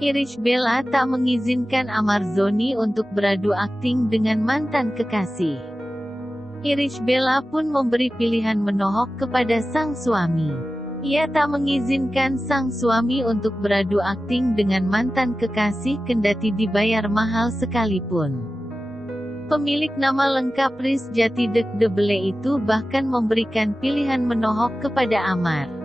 Irish Bella tak mengizinkan Amar Zoni untuk beradu akting dengan mantan kekasih. Irish Bella pun memberi pilihan menohok kepada sang suami. Ia tak mengizinkan sang suami untuk beradu akting dengan mantan kekasih kendati dibayar mahal sekalipun. Pemilik nama lengkap Riz Jatidek De Bele itu bahkan memberikan pilihan menohok kepada Amar.